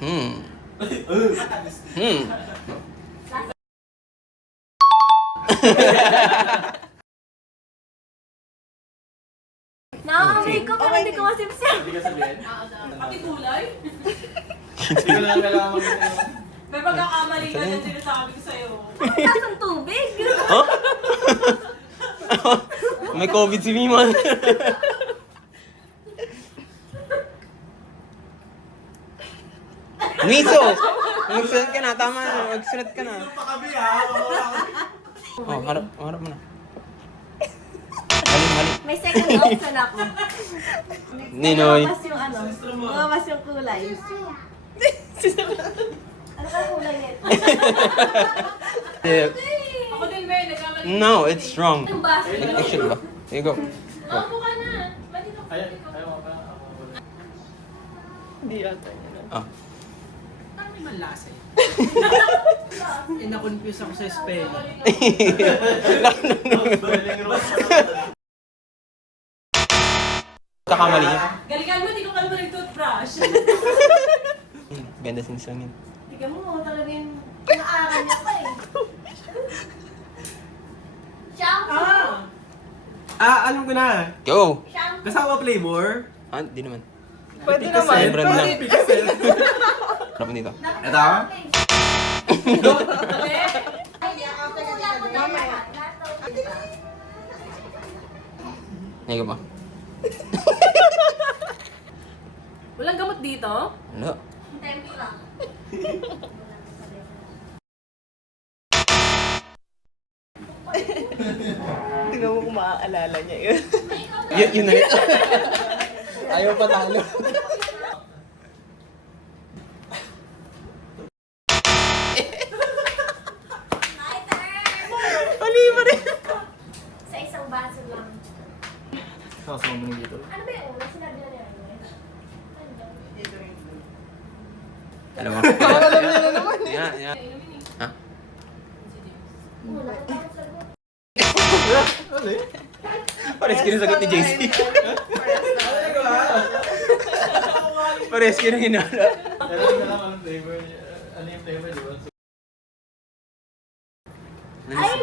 Hmm. Nakaka-break ko pero hindi ko masipsip. Hindi ka sabihin? Pati kulay? Hindi ko na kailangan mag-ito. May pagkakamali ka dyan sinasabi ko sa'yo. Taas ng tubig. Huh? May COVID si Mima. Miso! Magsulat ka na, tama na. Magsulat ka na. Pa kami ha. Oh, harap mo na. Mali. May second option ako. Ninoy. Lumabas yung ano, lumabas yung kulay. Ano ka kulay nito? Ako din, May, nagkamali. No, it's wrong. Ang baso. Actually ba? Here you go. Ako ka na. Ba't ito? Ayaw mo pa. Hindi ata yun. Ah. Parang may malasa eh. Na-confuse ako sa spelling. Spelling wrong. Kakamali niya. Galingan mo, hindi ko kalma nag-toothbrush. Ganda sinisang yun. Tignan mo, talaga yung naaral niya pa eh. Shampoo. Alam ko na. Go! Shampoo. Kasama flavor. Ah, di naman. Pwede Picasel. naman. Brand lang. Picasel. Harap mo dito. Ito? Here you go ba? Walang gamot dito? Wala. Tempura. Tingnan mo kung maaalala niya yun. Yun na rin. Ayaw pa talo. Mali pa rin. Sa isang baso lang. Kasama mo dito. Ano ba yung una? Sinabi na niya. Alam mo? Alam niya na naman eh. Yeah. Ha? Una, tapos sagot. Ano eh? Pares kinasagot ni JC. Pares kinahinala. Pero hindi na lang anong flavor niya. Ano yung flavor, di ba? Ay,